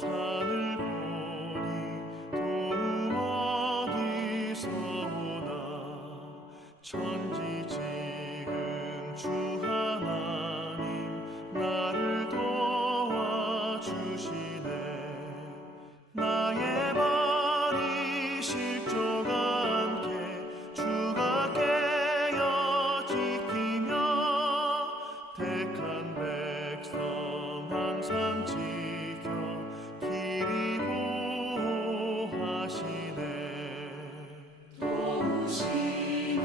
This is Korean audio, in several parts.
산을 보니 도움 어디서 오나 천지 지금 주 하나님 나를 도와주시네. 나의 발이 실족 않게 주가 깨어 지키며 택한 백성 항상 지켜 길이 보호하시네. 도우시는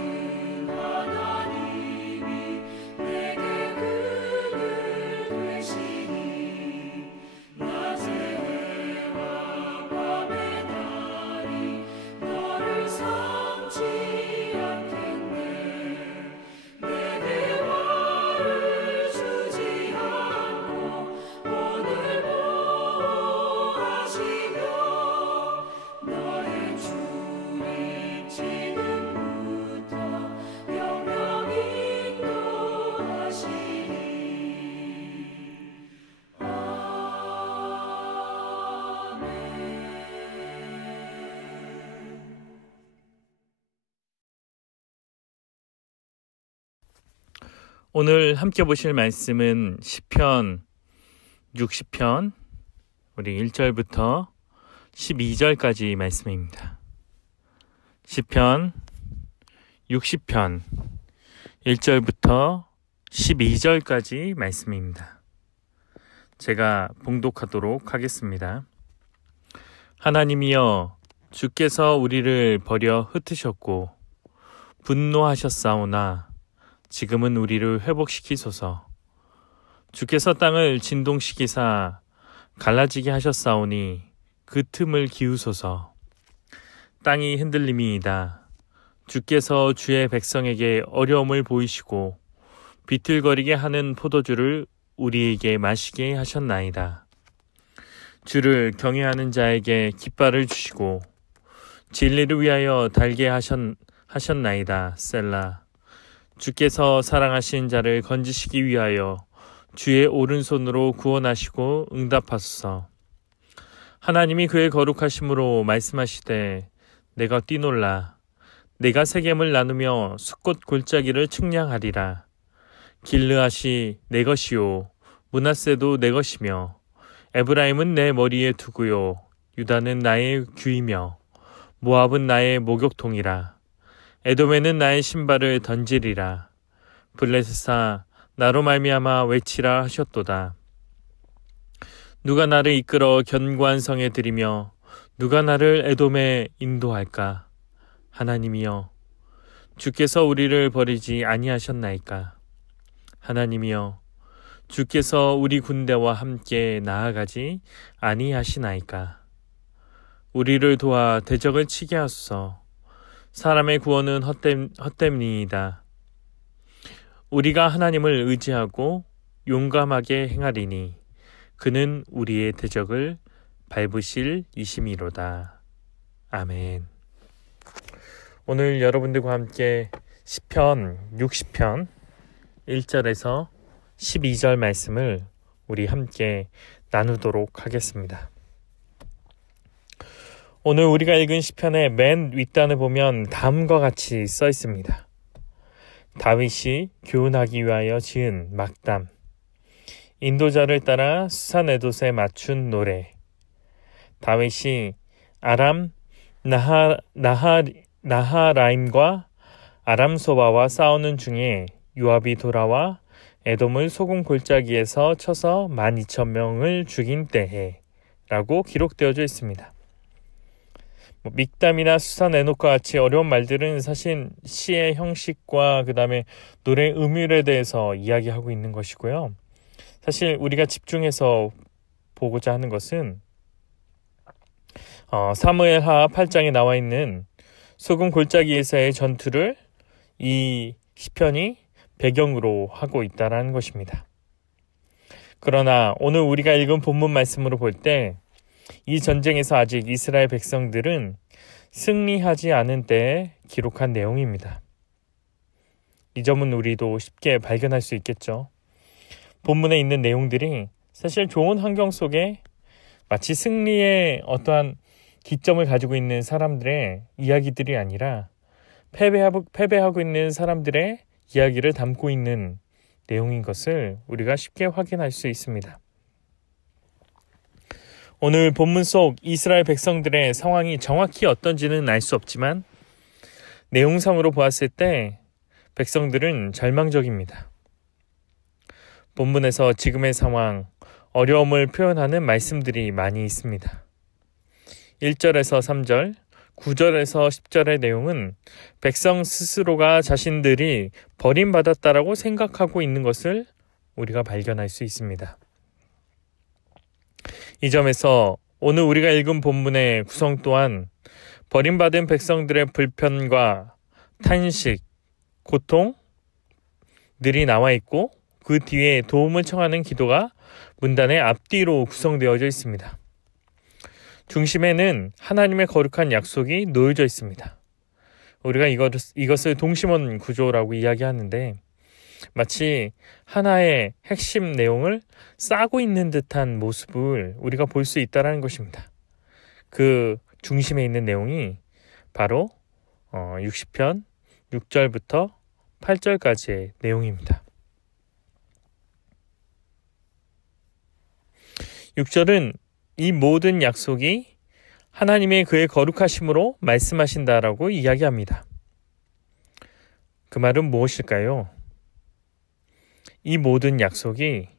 하나님이 내게 그늘 되시니 낮의 해와 밤의 달이 너를 삼지 않겠네. 내게 화를 주지 않고 오늘 보호하시며 나의 주님 지금부터 영영 인도하시니. 오늘 함께 보실 말씀은 시편 60편 우리 1절부터 12절까지 말씀입니다. 시편 60편 1절부터 12절까지 말씀입니다. 제가 봉독하도록 하겠습니다. 하나님이여, 주께서 우리를 버려 흩으셨고 분노하셨사오나 지금은 우리를 회복시키소서. 주께서 땅을 진동시키사 갈라지게 하셨사오니 그 틈을 기우소서. 땅이 흔들림이이다. 주께서 주의 백성에게 어려움을 보이시고 비틀거리게 하는 포도주를 우리에게 마시게 하셨나이다. 주를 경외하는 자에게 깃발을 주시고 진리를 위하여 달게 하셨나이다. 셀라. 주께서 사랑하신 자를 건지시기 위하여 주의 오른손으로 구원하시고 응답하소서. 하나님이 그의 거룩하심으로 말씀하시되 내가 뛰놀라. 내가 세겜을 나누며 숫꽃 골짜기를 측량하리라. 길르앗이 내 것이요 므낫세도 내 것이며 에브라임은 내 머리에 두고요 유다는 나의 규이며 모압은 나의 목욕통이라. 에돔에는 나의 신발을 던지리라. 블레셋아, 나로 말미암아 외치라 하셨도다. 누가 나를 이끌어 견고한 성에 들이며 누가 나를 에돔에 인도할까? 하나님이여, 주께서 우리를 버리지 아니하셨나이까? 하나님이여, 주께서 우리 군대와 함께 나아가지 아니하시나이까? 우리를 도와 대적을 치게 하소서. 사람의 구원은 헛됨이니이다. 우리가 하나님을 의지하고 용감하게 행하리니 그는 우리의 대적을 밟으실 이심이로다. 아멘. 오늘 여러분들과 함께 시편 60편 1절에서 12절 말씀을 우리 함께 나누도록 하겠습니다. 오늘 우리가 읽은 시편의 맨 윗단을 보면 다음과 같이 써 있습니다. 다윗이 교훈하기 위하여 지은 막담, 인도자를 따라 수산에돛에 맞춘 노래, 다윗이 아람 나하라임과 아람 소바와 싸우는 중에 요압이 돌아와 에돔을 소금 골짜기에서 쳐서 12,000명을 죽인 때에 라고 기록되어져 있습니다. 믹담이나 수산에녹과 같이 어려운 말들은 사실 시의 형식과 그 다음에 노래 음율에 대해서 이야기하고 있는 것이고요. 사실 우리가 집중해서 보고자 하는 것은 사무엘하 8장에 나와 있는 소금 골짜기에서의 전투를 이 시편이 배경으로 하고 있다는 것입니다. 그러나 오늘 우리가 읽은 본문 말씀으로 볼 때 이 전쟁에서 아직 이스라엘 백성들은 승리하지 않은 때에 기록한 내용입니다. 이 점은 우리도 쉽게 발견할 수 있겠죠. 본문에 있는 내용들이 사실 좋은 환경 속에 마치 승리의 어떠한 기점을 가지고 있는 사람들의 이야기들이 아니라 패배하고 있는 사람들의 이야기를 담고 있는 내용인 것을 우리가 쉽게 확인할 수 있습니다. 오늘 본문 속 이스라엘 백성들의 상황이 정확히 어떤지는 알 수 없지만 내용상으로 보았을 때 백성들은 절망적입니다. 본문에서 지금의 상황, 어려움을 표현하는 말씀들이 많이 있습니다. 1절에서 3절, 9절에서 10절의 내용은 백성 스스로가 자신들이 버림받았다라고 생각하고 있는 것을 우리가 발견할 수 있습니다. 이 점에서 오늘 우리가 읽은 본문의 구성 또한 버림받은 백성들의 불편과 탄식, 고통들이 나와 있고 그 뒤에 도움을 청하는 기도가 문단의 앞뒤로 구성되어져 있습니다. 중심에는 하나님의 거룩한 약속이 놓여져 있습니다. 우리가 이것을 동심원 구조라고 이야기하는데 마치 하나의 핵심 내용을 싸고 있는 듯한 모습을 우리가 볼 수 있다는 것입니다. 그 중심에 있는 내용이 바로 60편 6절부터 8절까지의 내용입니다. 6절은 이 모든 약속이 하나님의 그의 거룩하심으로 말씀하신다라고 이야기합니다. 그 말은 무엇일까요? 이 모든 약속이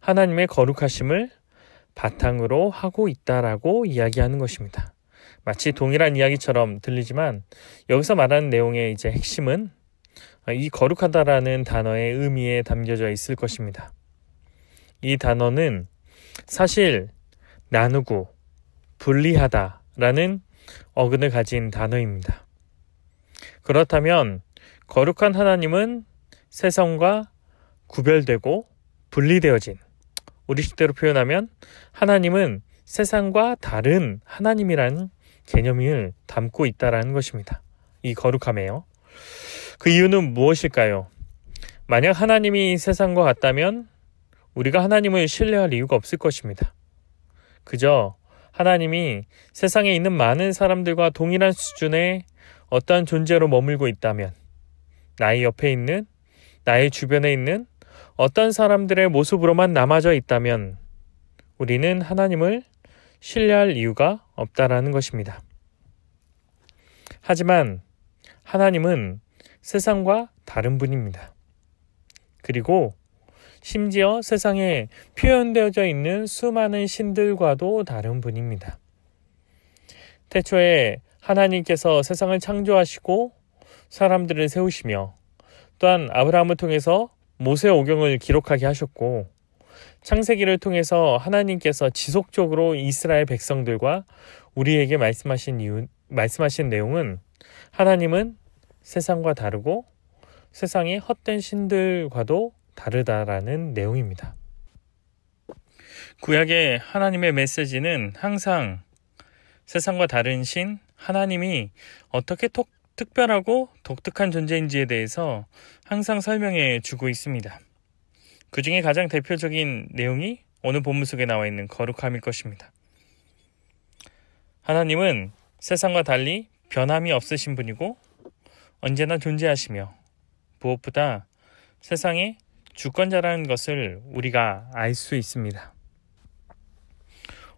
하나님의 거룩하심을 바탕으로 하고 있다라고 이야기하는 것입니다. 마치 동일한 이야기처럼 들리지만 여기서 말하는 내용의 이제 핵심은 이 거룩하다라는 단어의 의미에 담겨져 있을 것입니다. 이 단어는 사실 나누고 분리하다라는 어근을 가진 단어입니다. 그렇다면 거룩한 하나님은 세상과 구별되고 분리되어진, 우리식대로 표현하면 하나님은 세상과 다른 하나님이라는 개념을 담고 있다라는 것입니다. 이 거룩함에요. 그 이유는 무엇일까요? 만약 하나님이 세상과 같다면 우리가 하나님을 신뢰할 이유가 없을 것입니다. 그저 하나님이 세상에 있는 많은 사람들과 동일한 수준의 어떠한 존재로 머물고 있다면, 나의 옆에 있는, 나의 주변에 있는 어떤 사람들의 모습으로만 남아져 있다면 우리는 하나님을 신뢰할 이유가 없다라는 것입니다. 하지만 하나님은 세상과 다른 분입니다. 그리고 심지어 세상에 표현되어져 있는 수많은 신들과도 다른 분입니다. 태초에 하나님께서 세상을 창조하시고 사람들을 세우시며 또한 아브라함을 통해서 모세 오경을 기록하게 하셨고 창세기를 통해서 하나님께서 지속적으로 이스라엘 백성들과 우리에게 말씀하신 내용은 하나님은 세상과 다르고 세상의 헛된 신들과도 다르다라는 내용입니다. 구약의 하나님의 메시지는 항상 세상과 다른 신, 하나님이 어떻게 특별하고 독특한 존재인지에 대해서 항상 설명해 주고 있습니다. 그 중에 가장 대표적인 내용이 오늘 본문 속에 나와 있는 거룩함일 것입니다. 하나님은 세상과 달리 변함이 없으신 분이고 언제나 존재하시며 무엇보다 세상의 주권자라는 것을 우리가 알 수 있습니다.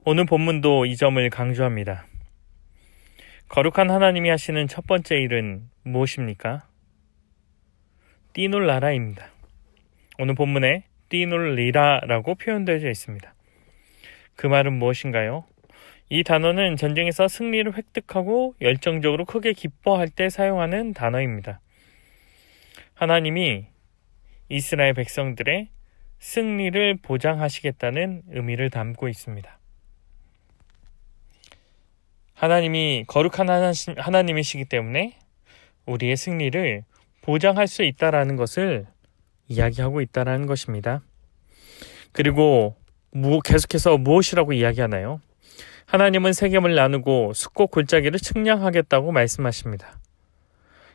오늘 본문도 이 점을 강조합니다. 거룩한 하나님이 하시는 첫 번째 일은 무엇입니까? 띠놀라라입니다. 오늘 본문에 띠놀리라라고 표현되어 있습니다. 그 말은 무엇인가요? 이 단어는 전쟁에서 승리를 획득하고 열정적으로 크게 기뻐할 때 사용하는 단어입니다. 하나님이 이스라엘 백성들의 승리를 보장하시겠다는 의미를 담고 있습니다. 하나님이 거룩한 하나님이시기 때문에 우리의 승리를 보장할 수 있다라는 것을 이야기하고 있다라는 것입니다. 그리고 계속해서 무엇이라고 이야기하나요? 하나님은 세겜을 나누고 숫곳 골짜기를 측량하겠다고 말씀하십니다.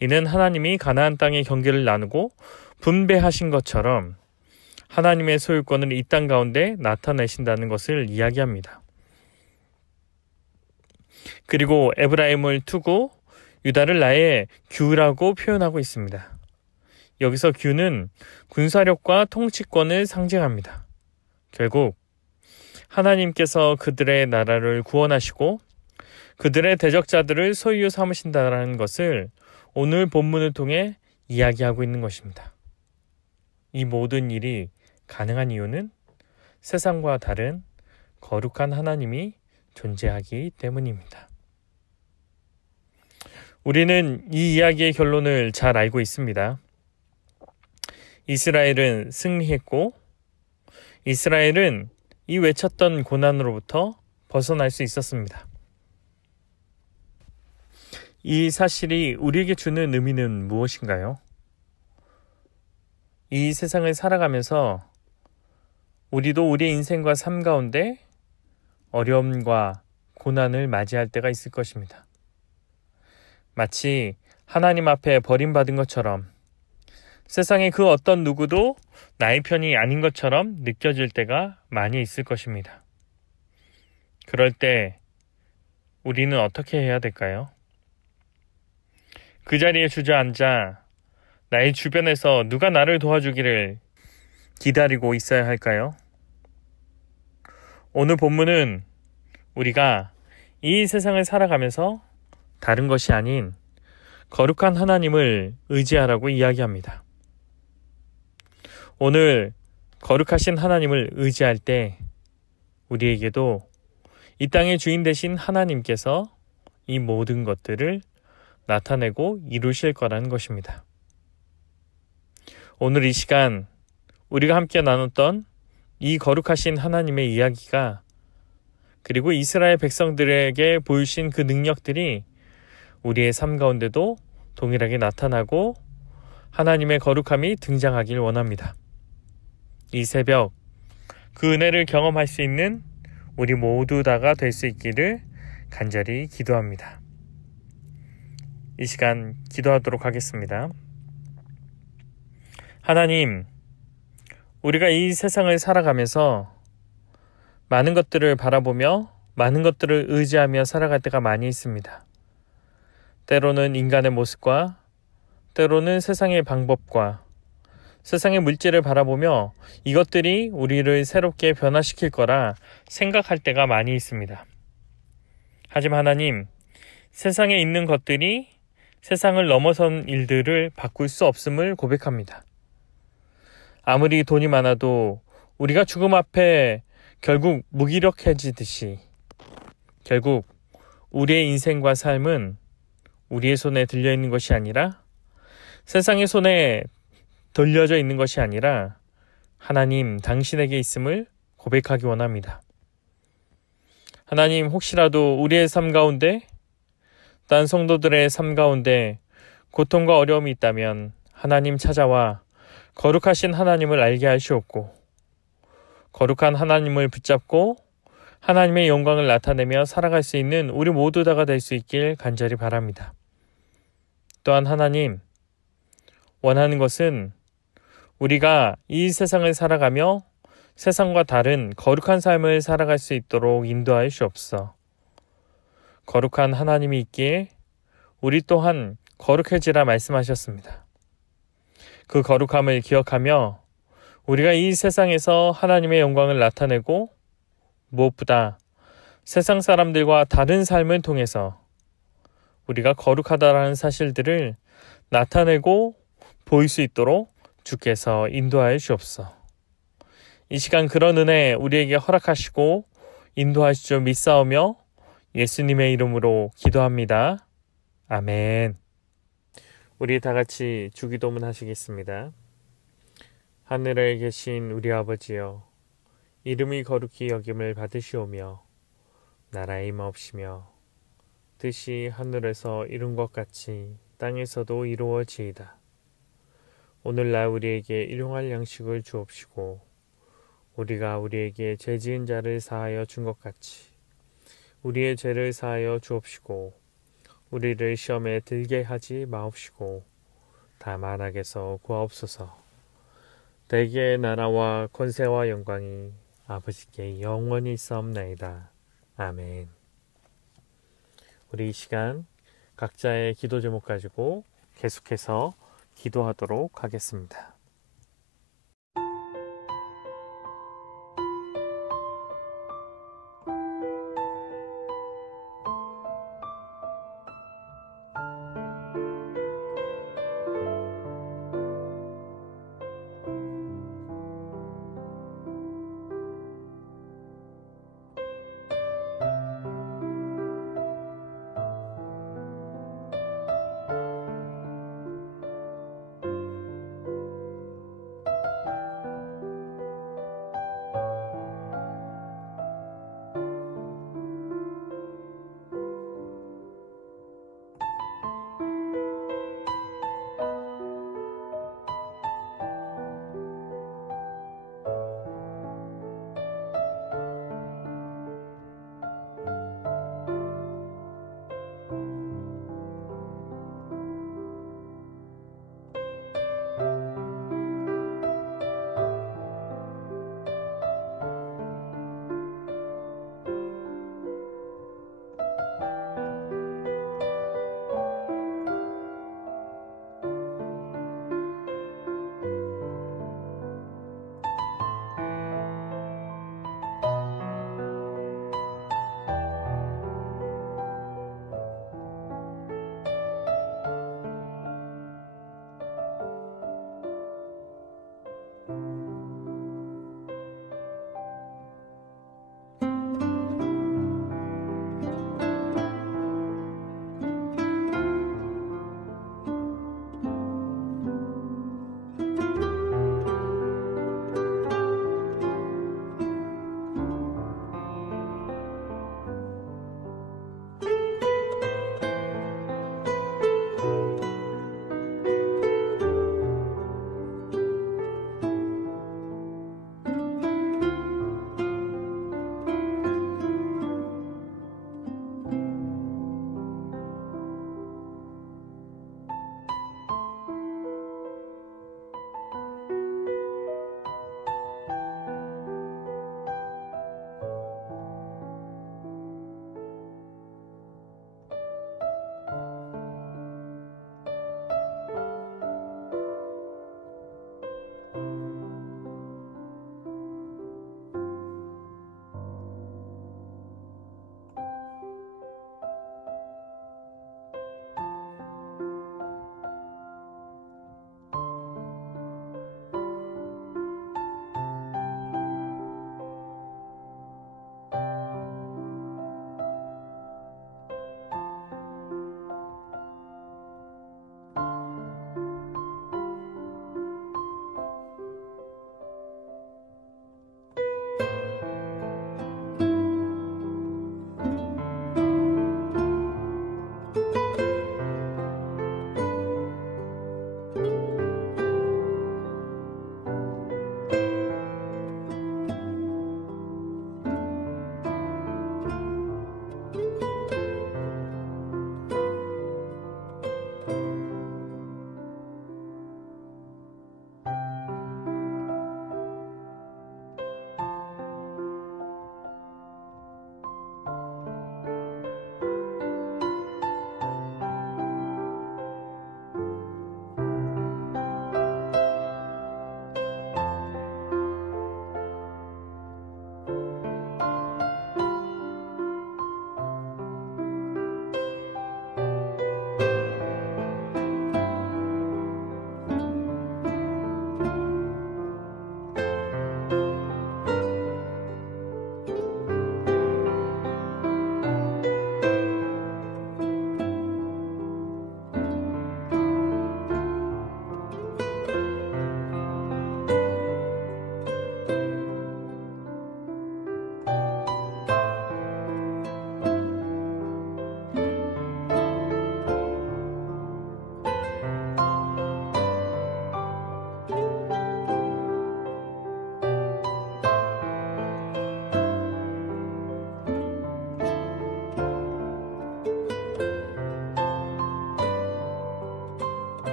이는 하나님이 가나안 땅의 경계를 나누고 분배하신 것처럼 하나님의 소유권을 이 땅 가운데 나타내신다는 것을 이야기합니다. 그리고 에브라임을 투고 유다를 나의 규라고 표현하고 있습니다. 여기서 규는 군사력과 통치권을 상징합니다. 결국 하나님께서 그들의 나라를 구원하시고 그들의 대적자들을 소유 삼으신다는 것을 오늘 본문을 통해 이야기하고 있는 것입니다. 이 모든 일이 가능한 이유는 세상과 다른 거룩한 하나님이 존재하기 때문입니다. 우리는 이 이야기의 결론을 잘 알고 있습니다. 이스라엘은 승리했고 이스라엘은 이 외쳤던 고난으로부터 벗어날 수 있었습니다. 이 사실이 우리에게 주는 의미는 무엇인가요? 이 세상을 살아가면서 우리도 우리의 인생과 삶 가운데 어려움과 고난을 맞이할 때가 있을 것입니다. 마치 하나님 앞에 버림받은 것처럼 세상의 그 어떤 누구도 나의 편이 아닌 것처럼 느껴질 때가 많이 있을 것입니다. 그럴 때 우리는 어떻게 해야 될까요? 그 자리에 주저앉아 나의 주변에서 누가 나를 도와주기를 기다리고 있어야 할까요? 오늘 본문은 우리가 이 세상을 살아가면서 다른 것이 아닌 거룩한 하나님을 의지하라고 이야기합니다. 오늘 거룩하신 하나님을 의지할 때 우리에게도 이 땅의 주인 되신 하나님께서 이 모든 것들을 나타내고 이루실 거라는 것입니다. 오늘 이 시간 우리가 함께 나눴던 이 거룩하신 하나님의 이야기가 그리고 이스라엘 백성들에게 보이신 그 능력들이 우리의 삶 가운데도 동일하게 나타나고 하나님의 거룩함이 등장하길 원합니다. 이 새벽 그 은혜를 경험할 수 있는 우리 모두 다가 될 수 있기를 간절히 기도합니다. 이 시간 기도하도록 하겠습니다. 하나님, 우리가 이 세상을 살아가면서 많은 것들을 바라보며 많은 것들을 의지하며 살아갈 때가 많이 있습니다. 때로는 인간의 모습과 때로는 세상의 방법과 세상의 물질을 바라보며 이것들이 우리를 새롭게 변화시킬 거라 생각할 때가 많이 있습니다. 하지만 하나님, 세상에 있는 것들이 세상을 넘어선 일들을 바꿀 수 없음을 고백합니다. 아무리 돈이 많아도 우리가 죽음 앞에 결국 무기력해지듯이 결국 우리의 인생과 삶은 우리의 손에 들려있는 것이 아니라 세상의 손에 돌려져 있는 것이 아니라 하나님 당신에게 있음을 고백하기 원합니다. 하나님, 혹시라도 우리의 삶 가운데 딴 성도들의 삶 가운데 고통과 어려움이 있다면 하나님 찾아와 거룩하신 하나님을 알게 하시옵고 거룩한 하나님을 붙잡고 하나님의 영광을 나타내며 살아갈 수 있는 우리 모두 다가 될 수 있길 간절히 바랍니다. 또한 하나님, 원하는 것은 우리가 이 세상을 살아가며 세상과 다른 거룩한 삶을 살아갈 수 있도록 인도하여 주옵소서. 거룩한 하나님이 있기에 우리 또한 거룩해지라 말씀하셨습니다. 그 거룩함을 기억하며 우리가 이 세상에서 하나님의 영광을 나타내고 무엇보다 세상 사람들과 다른 삶을 통해서 우리가 거룩하다라는 사실들을 나타내고 보일 수 있도록 주께서 인도하여 주옵소서. 이 시간 그런 은혜 우리에게 허락하시고 인도하실 줄 믿사오며 예수님의 이름으로 기도합니다. 아멘. 우리 다 같이 주기도문 하시겠습니다. 하늘에 계신 우리 아버지여, 이름이 거룩히 여김을 받으시오며 나라의 임하옵시며 뜻이 하늘에서 이룬 것 같이 땅에서도 이루어지이다. 오늘날 우리에게 일용할 양식을 주옵시고 우리가 우리에게 죄 지은 자를 사하여 준 것 같이 우리의 죄를 사하여 주옵시고 우리를 시험에 들게 하지 마옵시고 다만 악에서 구하옵소서. 대개의 나라와 권세와 영광이 아버지께 영원히 있사옵나이다. 아멘. 우리 이 시간 각자의 기도 제목 가지고 계속해서 기도하도록 하겠습니다.